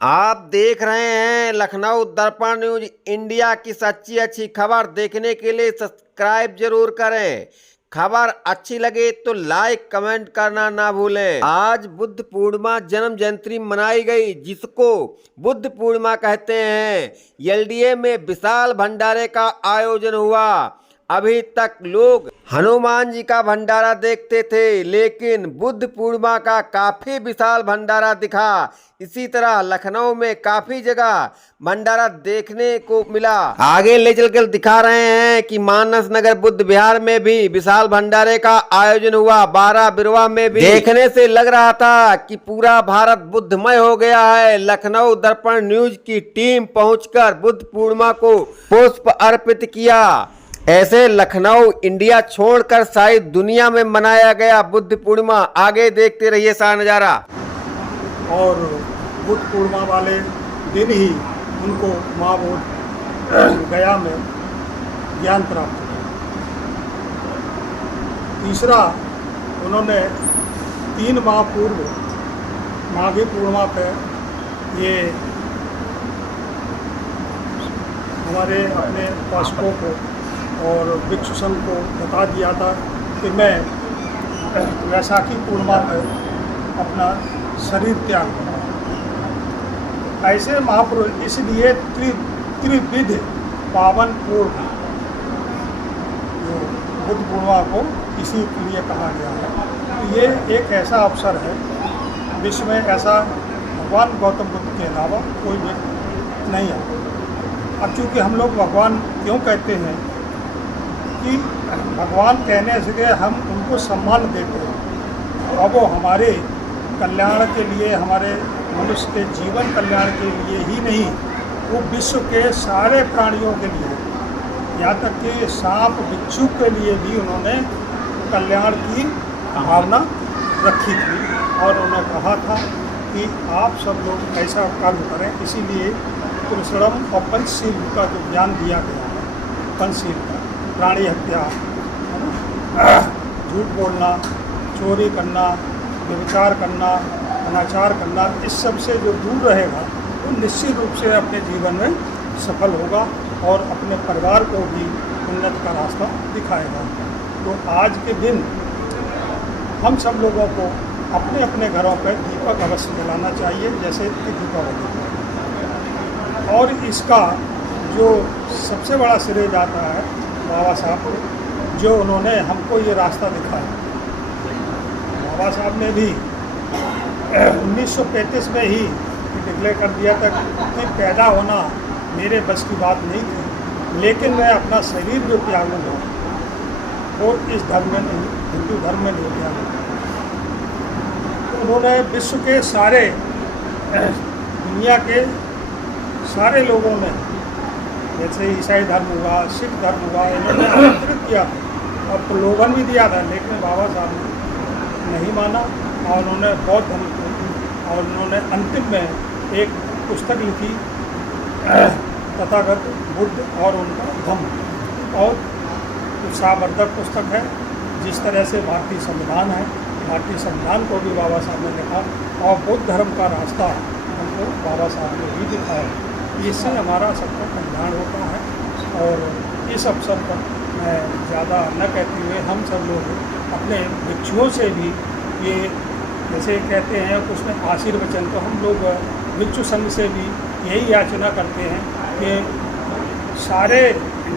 आप देख रहे हैं लखनऊ दर्पण न्यूज इंडिया की सच्ची अच्छी खबर देखने के लिए सब्सक्राइब जरूर करें। खबर अच्छी लगे तो लाइक कमेंट करना ना भूलें। आज बुद्ध पूर्णिमा जन्म जयंती मनाई गई, जिसको बुद्ध पूर्णिमा कहते हैं। एलडीए में विशाल भंडारे का आयोजन हुआ। अभी तक लोग हनुमान जी का भंडारा देखते थे, लेकिन बुद्ध पूर्णिमा का काफी विशाल भंडारा दिखा। इसी तरह लखनऊ में काफी जगह भंडारा देखने को मिला। आगे ले चलकर दिखा रहे हैं कि मानस नगर बुद्ध विहार में भी विशाल भंडारे का आयोजन हुआ। 12 बिरवा में भी देखने से लग रहा था कि पूरा भारत बुद्धमय हो गया है। लखनऊ दर्पण न्यूज की टीम पहुंचकर बुद्ध पूर्णिमा को पुष्प अर्पित किया। ऐसे लखनऊ इंडिया छोड़कर शायद दुनिया में मनाया गया बुद्ध पूर्णिमा। आगे देखते रहिए सारा नजारा। और बुद्ध पूर्णिमा वाले दिन ही उनको माँ बोध गया में ज्ञान प्राप्त हुआ। तीसरा, उन्होंने 3 माह पूर्व माघी पूर्णिमा पे ये हमारे अपने उपासकों को और भिक्षु संघ को बता दिया था कि मैं वैशाखी पूर्णिमा पर अपना शरीर त्याग करूँगा। ऐसे महापुरुष इसलिए त्रिविध पावन पूर्ण जो बुद्ध पूर्णिमा को इसी के लिए कहा गया है। तो ये एक ऐसा अवसर है, विश्व में ऐसा भगवान गौतम बुद्ध के अलावा कोई व्यक्ति नहीं है। अब चूँकि हम लोग भगवान क्यों कहते हैं कि भगवान कहने से हम उनको सम्मान देते हैं, और वो हमारे कल्याण के लिए, हमारे मनुष्य के जीवन कल्याण के लिए ही नहीं, वो विश्व के सारे प्राणियों के लिए, यहाँ तक कि सांप बिच्छू के लिए भी उन्होंने कल्याण की भावना रखी थी। और उन्होंने कहा था कि आप सब लोग ऐसा कर्म करें। इसीलिए त्रिशरम और पंचशील का जो ज्ञान दिया गया है, पंचशील का, प्राणी हत्या, झूठ बोलना, चोरी करना, व्यभिचार करना, अनाचार करना, इस सब से जो दूर रहेगा वो निश्चित रूप से अपने जीवन में सफल होगा और अपने परिवार को भी उन्नति का रास्ता दिखाएगा। तो आज के दिन हम सब लोगों को अपने अपने घरों पर दीपक अवश्य जलाना चाहिए, जैसे कि दीपावली। और इसका जो सबसे बड़ा श्रेय जाता है बाबा साहब को, जो उन्होंने हमको ये रास्ता दिखाया। बाबा साहब ने भी 1935 में ही डिक्लेयर कर दिया था कि पैदा होना मेरे बस की बात नहीं थी, लेकिन मैं अपना शरीर जो त्यागूंगा वो इस धर्म में नहीं, हिंदू धर्म में नहीं त्यागूंगा। उन्होंने विश्व के सारे, दुनिया के सारे लोगों में, जैसे ईसाई धर्म हुआ, सिख धर्म हुआ, इन्होंने आमंत्रित किया और प्रलोभन भी दिया था, लेकिन बाबा साहब ने नहीं माना और उन्होंने बौद्ध धर्म को, और उन्होंने अंतिम में एक पुस्तक लिखी, तथागत बुद्ध और उनका धम्म, और उत्साहवर्धक पुस्तक है। जिस तरह से भारतीय संविधान है, भारतीय संविधान को भी बाबा साहब ने लिखा, और बुद्ध धर्म का रास्ता हमको बाबा साहब ने भी दिखाया। इससे हमारा सबका कल्याण होता है। और इस अवसर पर मैं ज़्यादा न कहते हुए हम सब लोग अपने भिक्षुओं से भी ये, जैसे कहते हैं उसमें आशीर्वचन, तो हम लोग भिक्षु संघ से भी यही याचना करते हैं कि सारे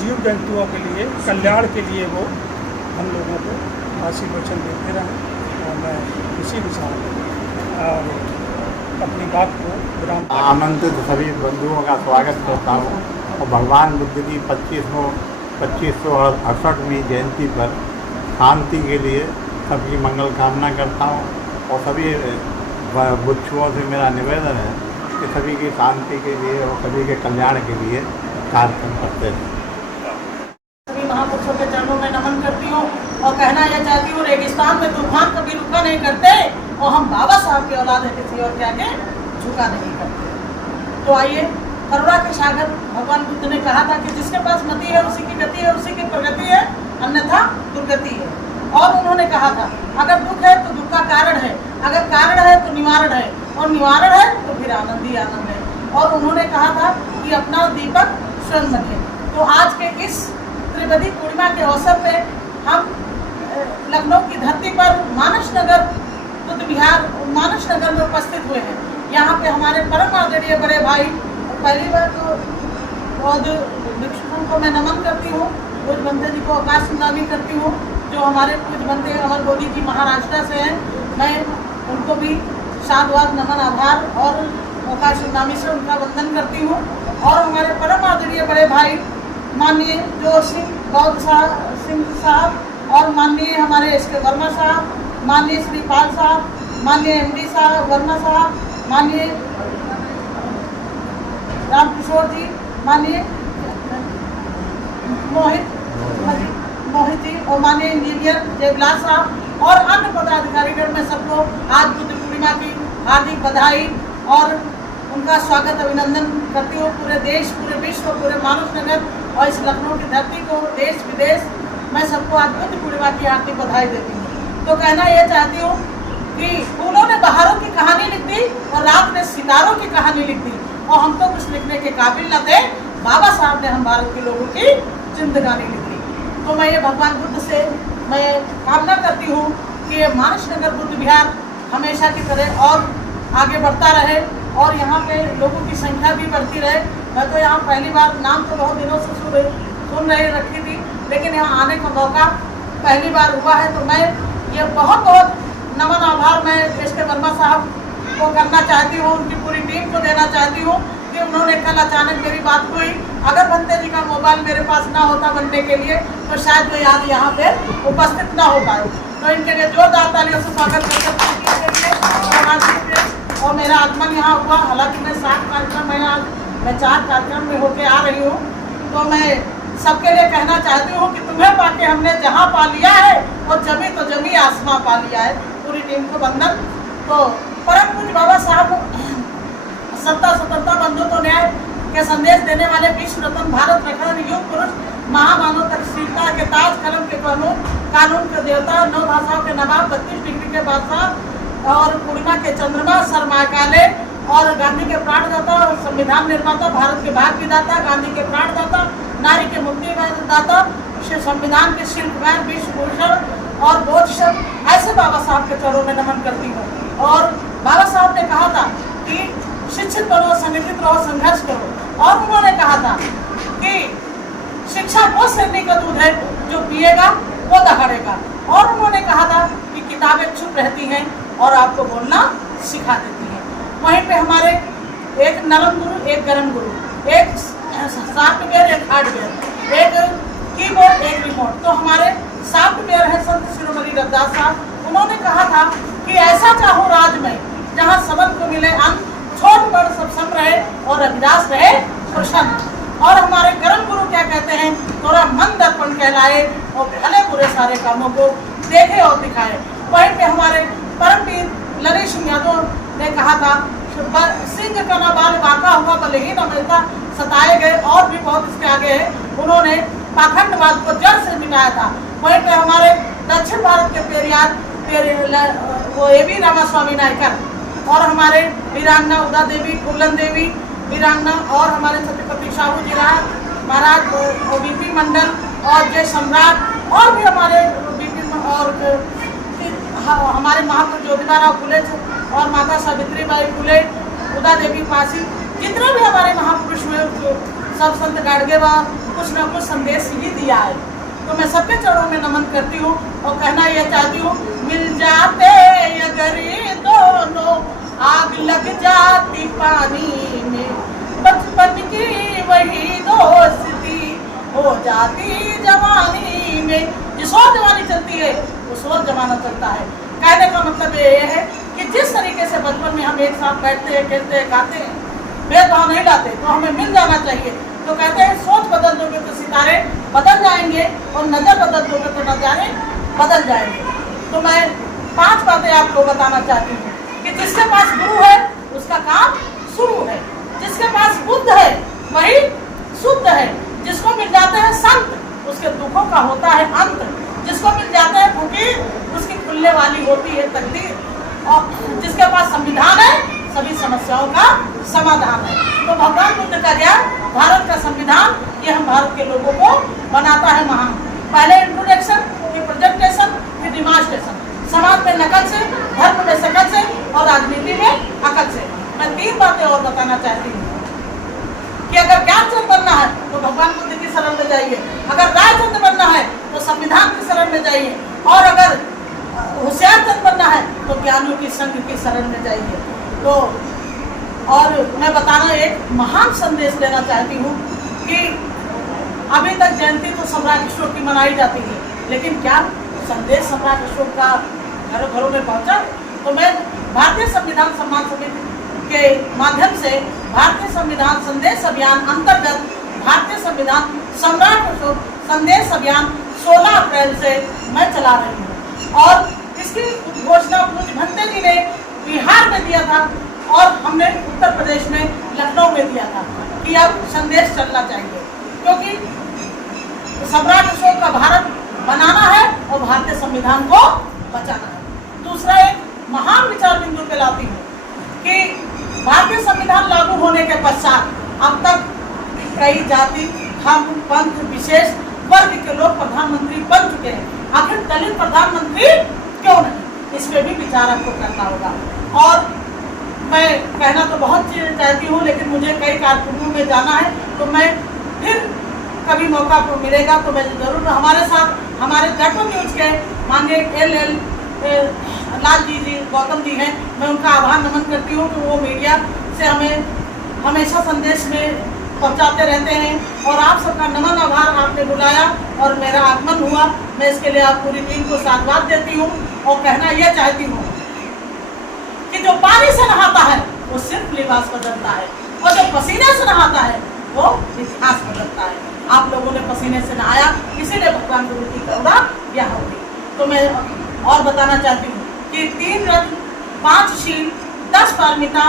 जीव जंतुओं के लिए, कल्याण के लिए वो हम लोगों को आशीर्वचन देते रहें। और मैं इसी के साथ अपनी बात को विराम। आमंत्रित सभी बंधुओं का स्वागत करता हूँ और भगवान बुद्ध की 2568वीं जयंती पर शांति के लिए सबकी मंगल कामना करता हूँ। और सभी भिक्षुओं से मेरा निवेदन है कि सभी की शांति के लिए और सभी के कल्याण के लिए कार्यक्रम करते हैं। सभी महापुरुषों के चरणों में नमन करती हूँ और कहना यह चाहती हूँ, रेगिस्तान में तूफान कभी रुका नहीं करते, और हम बाबा साहब की औलाद है, किसी और के आगे झुका नहीं करते। तो आइए, करुणा के सागर भगवान बुद्ध ने कहा था कि जिसके पास मति है उसी की गति है, उसी की प्रगति है, अन्यथा दुर्गति है। और उन्होंने कहा था अगर दुख है तो दुख का कारण है, अगर कारण है तो निवारण है, और निवारण है तो फिर आनंद ही आनंद है। और उन्होंने कहा था कि अपना दीपक स्वयं रखें। तो आज के इस त्रिवेदी पूर्णिमा के अवसर पे हम लखनऊ की धरती पर मानस नगर बुद्ध विहार मानस नगर में उपस्थित हुए हैं। यहाँ पे हमारे परम आदरणीय बड़े भाई, पहली बार तो और भिक्षुकों को मैं नमन करती हूँ, पूज्य बंते जी को आकाश सुनामी करती हूँ, जो हमारे पूज्य बंते अमर बोधी जी महाराष्ट्र से हैं। मैं उनको भी साधुवाद नमन आभार और आकाश सुनामी से उनका वंदन करती हूँ। और हमारे परम आदरणीय बड़े भाई माननीय जोशी बौद्ध सिंह साहब और माननीय हमारे एस के वर्मा साहब, माननीय श्री पाल साहब, माननीय MD साहब वर्मा साहब, माननीय रामकिशोर जी, माननीय मोहित जी और माननीय इंजीनियर जयविलास साहब और अन्य पदाधिकारीगण में सबको आज बुद्ध पूर्णिमा की हार्दिक बधाई और उनका स्वागत अभिनंदन करती हूँ। पूरे देश, पूरे विश्व, पूरे मानस नगर और इस लखनऊ की धरती को, देश विदेश, मैं सबको आज बुद्ध पूर्णिमा की हार्दिक बधाई देती हूँ। तो कहना ये चाहती हूँ कि उन्होंने बहारों की कहानी लिख दी और रात ने सितारों की कहानी लिख दी और हम तो कुछ लिखने के काबिल न थे। बाबा साहब ने हम भारत के लोगों की जिंदगानी लिख दी। तो मैं ये भगवान बुद्ध से मैं कामना करती हूँ कि मानस नगर बुद्ध विहार हमेशा की तरह और आगे बढ़ता रहे और यहाँ पे लोगों की संख्या भी बढ़ती रहे। मैं तो यहाँ पहली बार, नाम तो बहुत दिनों से सुन रही रखी थी, लेकिन यहाँ आने का मौका पहली बार हुआ है। तो मैं ये बहुत बहुत नमन आभार मैं एस के वर्मा साहब को करना चाहती हूँ, उनकी पूरी टीम को देना चाहती हूँ कि उन्होंने कल अचानक मेरी बात हुई। अगर बंते जी का मोबाइल मेरे पास ना होता बनने के लिए तो शायद मैं आज यहाँ पे उपस्थित ना हो पाए। तो इनके लिए जोरदार तालियों से स्वागत करके और मेरा आगमन यहाँ हुआ। हालांकि मैं 7 कार्यक्रम में आज मैं 4 कार्यक्रम में होके आ रही हूँ। तो मैं सबके लिए कहना चाहती हूँ कि तुम्हें पाके हमने जहाँ पा लिया है और जमी तो जमी आसमां पा लिया है। पूरी टीम को वंदन। तो परम पूज्य बाबा साहब सत्ता स्वतंत्रता बंधुत्व न्याय के संदेश देने वाले विश्व रत्न भारत रत्न युग पुरुष महामानव तकसीलता के ताज कलम के कानून के देवता 9 भाषाओं के नवाब 32 डिग्री के बादशाह और पूर्णिमा के चंद्रमा सरमाकाले और गांधी के प्राणदाता और संविधान निर्माता, भारत के भाग्य विधाता, गांधी के प्राणदाता, नारी के मुक्ति दाता, संविधान के शिल्पकार, विश्व भूषण और बोधशब ऐसे बाबा साहब के चरणों में नमन करती हूँ। और बाबा साहब ने कहा था कि शिक्षित बनो, संगठित रहो, संघर्ष करो। और उन्होंने कहा था कि शिक्षा वो शेरनी का दूध है जो पिएगा वो दहाड़ेगा। और उन्होंने कहा था कि किताबें चुप रहती हैं और आपको बोलना सिखा देती हैं। वहीं पे हमारे एक नरम गुरु, एक गरम गुरु, एक सॉफ्टवेयर, एक हार्डवेयर, एक कीबोर्ड, एक रिमोट। तो हमारे सॉफ्टवेयर है संत शिरोमणि रविदास साहब। उन्होंने कहा था कि ऐसा चाहो राज में जहाँ सबन को मिले अन्न, छोट बड़ सब सम रहे और रविदास रहे प्रसन्न। और हमारे गरम गुरु क्या कहते हैं, थोड़ा मन दर्पण कहलाए और भले बुरे सारे कामों को देखे और दिखाए। वहीं पे हमारे परमवीर ललित सिंह यादव ने कहा था, सिंह का ना बाल बाका हुआ भले ही न मिलता, सताए गए। और भी बहुत इसके आगे है। उन्होंने पाखंडवाद को जड़ से मिटाया था। वहीं पे हमारे दक्षिण भारत के पेरियार वो A.V. रामास्वामी नायकर और हमारे वीरांगना उदा देवी, फूलन देवी वीरांगना और हमारे छत्रपति साहू जी महाराज, बीपी मंडल और जय सम्राट और भी हमारे बीपी और हमारे महापुरुष ज्योतिबा फुले और माता सावित्री बाई फुले, उदा देवी पासी, जितने भी हमारे महापुरुष हुए सब संत गाड़गेवा कुछ न कुछ संदेश ही दिया है। तो मैं सबके चरणों में नमन करती हूँ और कहना यह चाहती हूँ, मिल जाते अगर दोनों आग लग जाती पानी में, बचपन की वही दोस्ती हो जाती जवानी में। जिस और जवानी चलती है उस और जमाना चलता है। कहने का मतलब ये है कि जिस तरीके से बचपन में हम एक साथ बैठते हैं, खेलते हैं, खाते हैं, भेदभाव नहीं लाते, तो हमें मिल जाना चाहिए। तो कहते हैं सोच बदल दोगे तो सितारे बदल जाएंगे और नजर बदल दोगे तो नजारे बदल जाएंगे। तो मैं 5 बातें आपको बताना चाहती हूँ कि जिसके पास गुरु है उसका काम शुरू है, जिसके पास बुद्ध है वही शुद्ध है, जिसको मिल जाते हैं संत उसके दुखों का होता है अंत, जिसको मिल जाते हैं फकीर उसकी खुलने वाली होती है तकदीर, और जिसके पास संविधान है सभी समस्याओं का समाधान है। तो भगवान बुद्ध का ज्ञान, भारत का संविधान, ये हम भारत के लोगों को बनाता है महान। पहले इंट्रोडक्शन, फिर प्रेजेंटेशन, फिर डिमांस्ट्रेशन। समाज में नकल से, धर्म में शकल से और राजनीति में अकल से। मैं 3 बातें और बताना चाहती हूँ कि अगर ज्ञानचंद बनना है तो भगवान बुद्ध की शरण में जाइए, अगर रायचंद बनना है तो संविधान की शरण में जाइए, और अगर होशियार चंद बनना है तो ज्ञानियों की संघ की शरण में जाइए। तो और मैं बताना एक महान संदेश देना चाहती हूँ कि अभी तक जयंती तो सम्राट अशोक की मनाई जाती है, लेकिन क्या संदेश सम्राट अशोक का घरों घरों में पहुँचा? तो मैं भारतीय संविधान सम्मान समिति के माध्यम से भारतीय संविधान संदेश अभियान अंतर्गत भारतीय संविधान सम्राट अशोक संदेश अभियान 16 अप्रैल से मैं चला रही हूँ, और इसकी घोषणा पूज्य भंते जी ने बिहार में दिया था और हमने उत्तर प्रदेश में लखनऊ में दिया था कि अब संदेश चलना चाहिए, क्योंकि सम्राट अशोक का भारत बनाना है और भारतीय संविधान को बचाना है। दूसरा एक महान विचार बिंदु पे लाती हूँ कि भारतीय संविधान लागू होने के पश्चात अब तक कई जाति, धर्म, पंथ, विशेष वर्ग के लोग प्रधानमंत्री बन चुके हैं। आखिर दलित प्रधानमंत्री क्यों नहीं? इस पे भी विचार आपको करना होगा। और मैं कहना तो बहुत चीज़ें चाहती हूँ, लेकिन मुझे कई कार्यक्रमों में जाना है, तो मैं फिर कभी मौका मिलेगा तो मैं ज़रूर हमारे साथ हमारे जयपुर न्यूज़ के माननीय LL लाल जी गौतम जी हैं, मैं उनका आभार नमन करती हूँ कि वो मीडिया से हमें हमेशा संदेश में पहुँचाते रहते हैं, और आप सबका नमन आभार, आपने बुलाया और मेरा आगमन हुआ। मैं इसके लिए आप पूरी टीम को साधुवाद देती हूँ और कहना यह चाहती हूँ कि जो पानी से नहाता है वो सिर्फ लिबास बदलता है, और जो पसीने से नहाता है वो इतिहास बदलता है। आप लोगों ने पसीने से नहाया, इसीलिए भगवान गुरु की करुणा यह होगी। तो मैं और बताना चाहती हूँ कि 3 रत्न, 5 शील, 10 पारमिता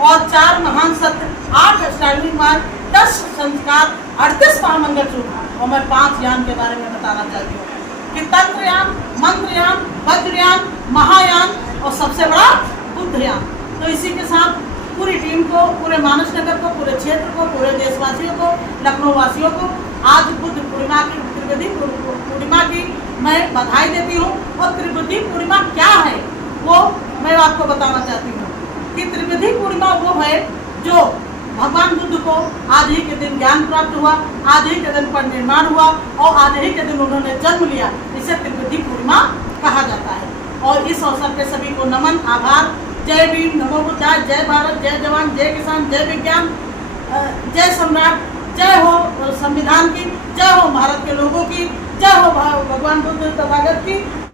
और 4 महान सत्य, 8 अष्टांगिक मार्ग, 10 संस्कार, 38 महामंगल सूत्र, और मैं 5 यान के बारे में बताना चाहती हूँ कि तंत्रयान, मंत्रयान, वज्रयान, महायान और सबसे बड़ा बुद्धयान। तो इसी के साथ पूरी टीम को, पूरे मानस नगर को, पूरे क्षेत्र को, पूरे देशवासियों को, लखनऊ वासियों को आज बुद्ध पूर्णिमा की, त्रिवेदी पूर्णिमा की मैं बधाई देती हूँ। और त्रिवेदी पूर्णिमा क्या है वो मैं आपको बताना चाहती हूँ कि त्रिवेदी पूर्णिमा वो है जो भगवान बुद्ध को आज ही के दिन ज्ञान प्राप्त हुआ, आज ही के दिन पर निर्माण हुआ और आज ही के दिन उन्होंने जन्म लिया। इसे त्रिवेदी पूर्णिमा कहा जाता है। और इस अवसर पे सभी को नमन, आभार। जय भीम, नमो बुद्धाय, जय भारत, जय जवान, जय किसान, जय विज्ञान, जय सम्राट, जय हो संविधान की, जय हो भारत के लोगों की, जय हो भगवान बुद्ध तथागत की।